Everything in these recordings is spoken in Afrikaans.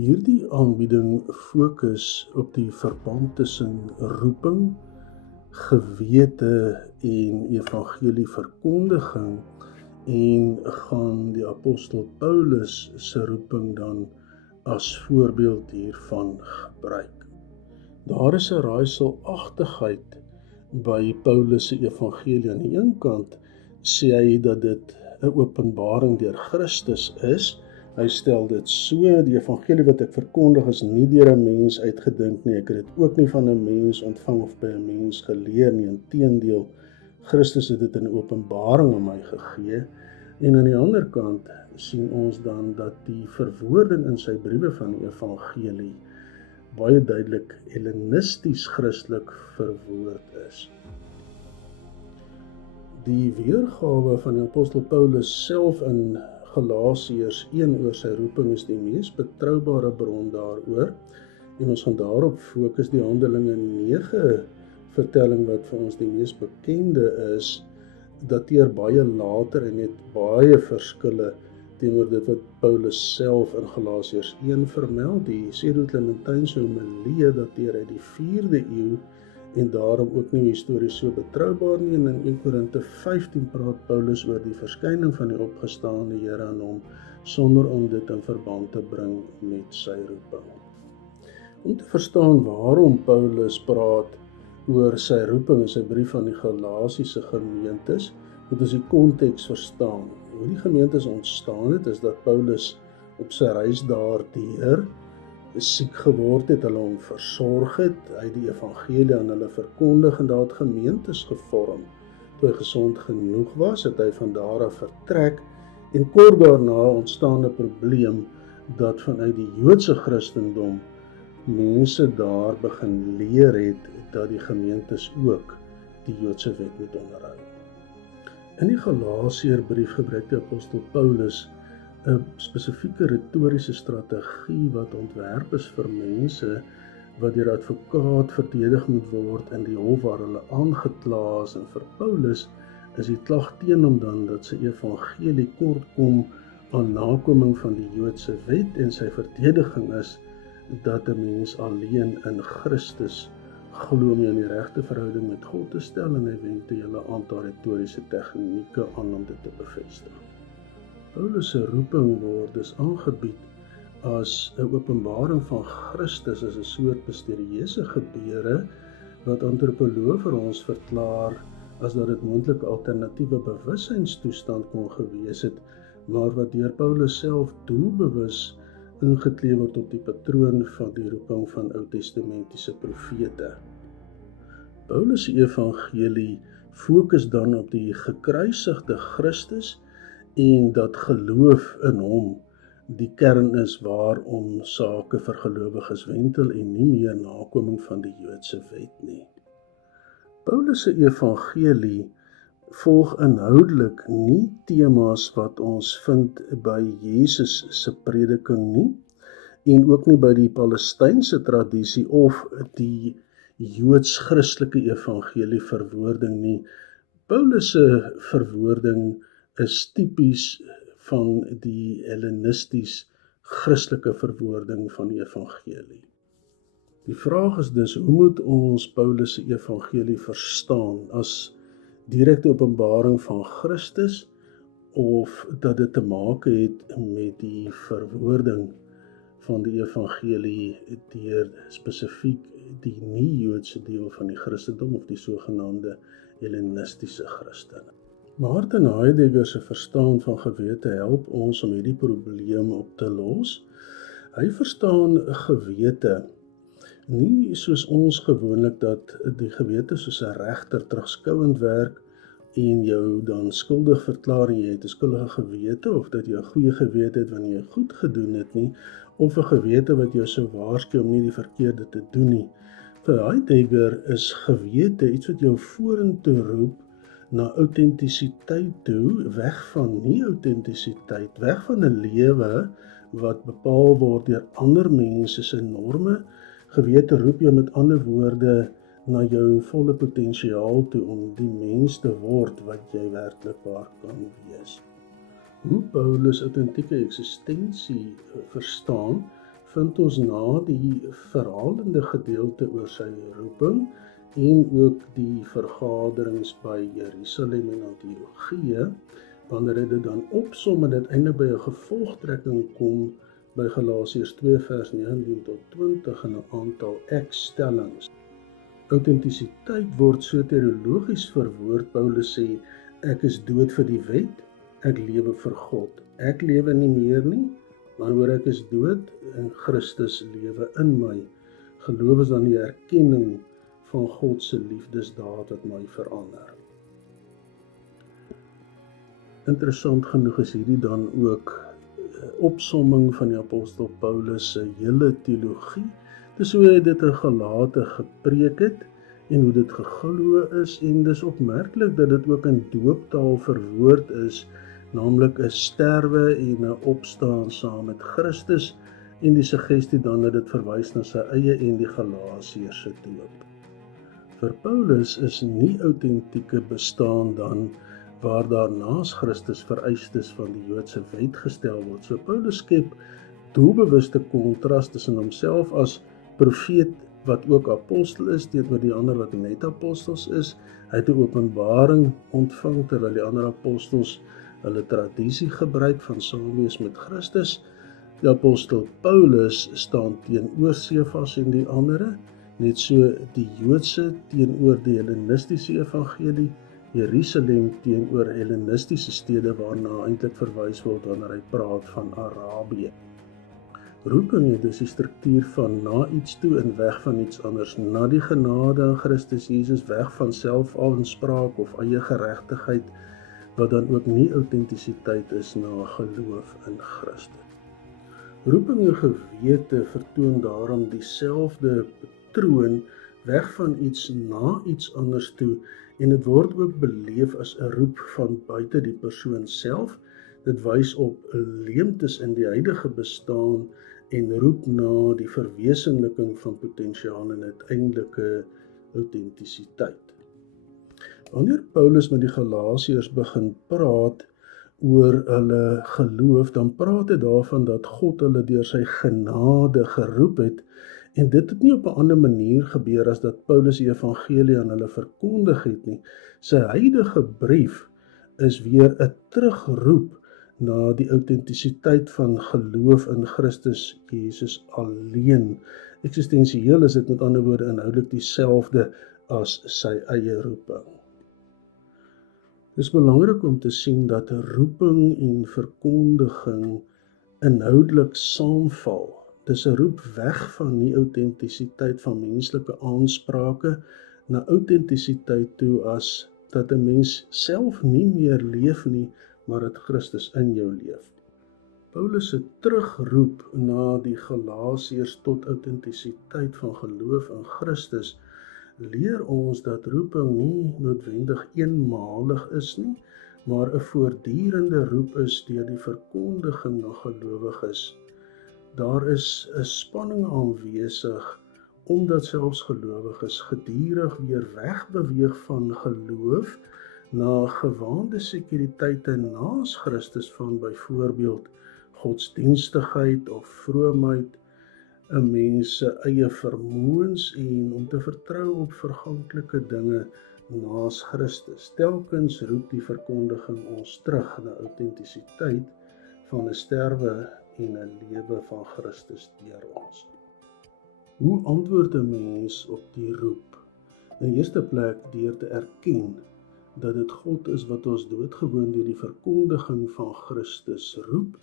Hierdie aanbieding fokus op die verband tussen roeping, gewete en evangelie verkondiging en gaan die apostel Paulus se roeping dan as voorbeeld hiervan gebruik. Daar is 'n raaiselagtigheid by Paulus se evangelie. Aan die een kant sê hy dat dit 'n openbaring deur Christus is. Hy stel dit so, die evangelie wat ek verkondig is nie deur 'n mens uitgedink nie, ek het dit ook nie van 'n mens ontvang of by 'n mens geleer nie, inteendeel, Christus het dit in openbaring aan my gegee. En aan die ander kant sien ons dan dat die verwoording in sy briewe van die evangelie baie duidelik hellenisties Christelik verwoord is. Die weergawe van die apostel Paulus self in Galasiërs 1 oor sy roeping is die mees betroubare bron daaroor, en ons gaan daarop fokus. Die Handelinge 9 vertelling wat vir ons die mees bekende is, dateer baie later en het baie verskille teenoor dit wat Paulus self in Galasiërs 1 vermeld. Die Pseudo-Clementynse homilie dateer uit die 4de eeu en daarom ook nie histories so betroubaar nie. En in 1 Korinte 15 praat Paulus oor die verskyning van die opgestaane Here aan hom, sonder om dit in verband te bring met sy roeping. Om te verstaan waarom Paulus praat oor sy roeping in sy brief aan die Galasiese gemeentes, moet ons die konteks verstaan. Hoe die gemeentes ontstaan het, is dat Paulus op sy reis daardeur siek geword het, hulle hom versorg het, hy die evangelie aan hulle verkondig en daar het gemeentes gevorm. Toe hy gesond genoeg was, het hy van daar af vertrek en kort daarna ontstaan 'n probleem dat vanuit die Joodse Christendom mense daar begin leer het dat die gemeentes ook die Joodse wet moet onderhou. In die Galasiërbrief gebruik die apostel Paulus 'n spesifieke retoriese strategie wat ontwerp is vir mense wat deur advokaat verdedig moet word in die hof waar hulle aangekla is. En vir Paulus is die klag teen hom dan dat sy evangelie kort kom aan nakoming van die Joodse wet, en sy verdediging is dat 'n mens alleen in Christus glo om in die regte verhouding met God te stel, en hy wend 'n hele aantal retoriese tegnieke aan om dit te bevestig. Paulus se roeping word dus aangebied as 'n openbaring van Christus as 'n soort misterieuse gebeure wat antropoloë vir ons verklaar as dat dit moontlik 'n alternatiewe bewussinstoestand kon gewees het, maar wat deur Paulus self doelbewus ingekleef word op die patroon van die roeping van Ou-testamentiese profete. Paulus se evangelie fokus dan op die gekruisigde Christus en dat geloof in hom die kern is waarom sake vir gelowiges wentel en nie meer nakoming van die Joodse wet nie. Paulus se evangelie volg inhoudelik nie temas wat ons vind by Jesus se prediking nie, en ook nie by die Palestynse tradisie of die Joods-Christelike evangelie verwoording nie. Paulus se verwoording is tipies van die hellenisties Christelike verwoording van die evangelie. Die vraag is dus, hoe moet ons Paulus se evangelie verstaan? As direkte openbaring van Christus, of dat dit te maak het met die verwoording van die evangelie deur spesifiek die nie-Joodse deel van die Christendom of die sogenaamde hellenistiese Christene. Martin Heidegger se verstaan van gewete help ons om hierdie probleem op te los. Hy verstaan gewete nie soos ons gewoonlik dat die gewete soos 'n regter terugskouend werk en jou dan skuldig verklaar en jy het 'n skuldige gewete, of dat jy 'n goeie gewete het wanneer jy goed gedoen het nie, of 'n gewete wat jou sou waarsku om nie die verkeerde te doen nie. Vir Heidegger is gewete iets wat jou vorentoe roep na autentisiteit toe, weg van nie-autentisiteit, weg van 'n lewe wat bepaal word deur ander mense se norme. Gewete roep jou met ander woorde na jou volle potensiaal toe om die mens te word wat jy werklik waar kan wees. Hoe Paulus autentieke eksistensie verstaan, vind ons na die verhalende gedeelte oor sy roeping en ook die vergaderings by Jerusalem en Antiochië, wanneer dit dan opsom en uiteindelik by 'n gevolgtrekking kom by Galasiërs 2 vers 19 tot 20 en 'n aantal ekstellings. Autentisiteit word soteriologies verwoord. Paulus sê, ek is dood vir die wet, ek lewe vir God. Ek lewe nie meer nie, maar hoor ek is dood en Christus lewe in my. Geloof is dan die erkenning van God se liefdesdaad wat my verander. Interessant genoeg is hierdie dan ook opsomming van die apostel Paulus se hele teologie. Dis hoe hy dit in Galate gepreek het en hoe dit geglo is, en dis opmerklik dat dit ook in dooptaal verwoord is, naamlik 'n sterwe en 'n opstaan saam met Christus, en die suggestie dan dat dit verwys na sy eie en die Galasiërs se doop. Vir Paulus is nie autentieke bestaan dan waar daar naas Christus vereistes van die Joodse wet gestel word. So Paulus skep doelbewuste kontras tussen homself as profeet wat ook apostel is teenoor die ander wat net apostels is. Hy het 'n openbaring ontvang terwyl die ander apostels hulle tradisie gebruik van saamwees met Christus. Die apostel Paulus staan teenoor Sefas en die ander, net so die Joodse teenoor die Hellenistiese evangelie, Jerusalem teenoor Hellenistiese stede waarna eintlik verwys word wanneer hy praat van Arabië. Roeping het dus die struktuur van na iets toe en weg van iets anders, na die genade in Christus Jesus, weg van selfaanspraak of eie geregtigheid, wat dan ook nie autentisiteit is na geloof in Christus. Roeping en gewete vertoon daarom dieselfde patroon, weg van iets na iets anders toe, en dit word ook beleef as 'n roep van buite die persoon self. Dit wys op leemtes in die huidige bestaan en roep na die verwesenliking van potensiaal en uiteindelike autentisiteit. Wanneer Paulus met die Galasiërs begin praat oor hulle geloof, dan praat hy daarvan dat God hulle deur sy genade geroep het, en dit het nie op 'n ander manier gebeur as dat Paulus die evangelie aan hulle verkondig het nie. Sy huidige brief is weer 'n terugroep na die autentisiteit van geloof in Christus Jesus alleen. Eksistensieel is dit met ander woorde inhoudelik dieselfde as sy eie roeping. Dit is belangrik om te sien dat roeping en verkondiging inhoudelik saamval. Dis 'n roep weg van die autentisiteit van menslike aansprake na autentisiteit toe as dat 'n mens self nie meer leef nie, maar dat Christus in jou leef. Paulus se terugroep na die Galasiërs tot autentisiteit van geloof in Christus leer ons dat roeping nie noodwendig eenmalig is nie, maar 'n voortdurende roep is deur die verkondiging na gelowiges. Daar is 'n spanning aanwesig, omdat selfs gelowiges gedurig weer wegbeweeg van geloof na gewaande sekuriteite naas Christus van byvoorbeeld godsdienstigheid of vroomheid, 'n mens se eie vermoëns en om te vertrou op verganklike dinge naas Christus. Telkens roep die verkondiging ons terug na autentisiteit van 'n sterwe en 'n lewe van Christus deur ons. Hoe antwoord 'n mens op die roep? In die eerste plek deur te erken dat dit God is wat ons doodgewoon deur die verkondiging van Christus roep,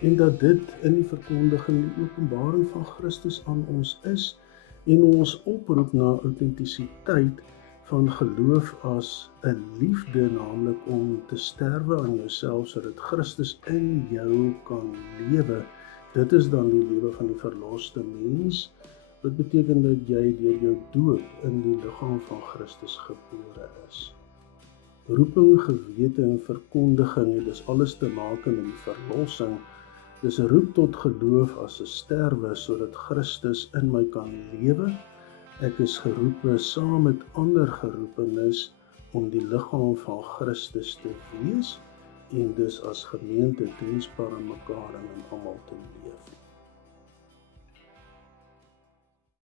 en dat dit in die verkondiging die openbaring van Christus aan ons is, en ons oproep na autentisiteit van geloof as 'n liefde, naamlik om te sterwe aan jouself sodat Christus in jou kan lewe. Dit is dan die lewe van die verloste mens. Dit beteken dat jy deur jou dood in die liggaam van Christus gebore is. Roeping, gewete en verkondiging het dus alles te maak met die verlossing. Dis 'n roep tot geloof as 'n sterwe sodat Christus in my kan lewe. Ek is geroepe saam met ander geroepenes om die liggaam van Christus te wees en dus as gemeente diensbaar aan mekaar en aan almal te leef.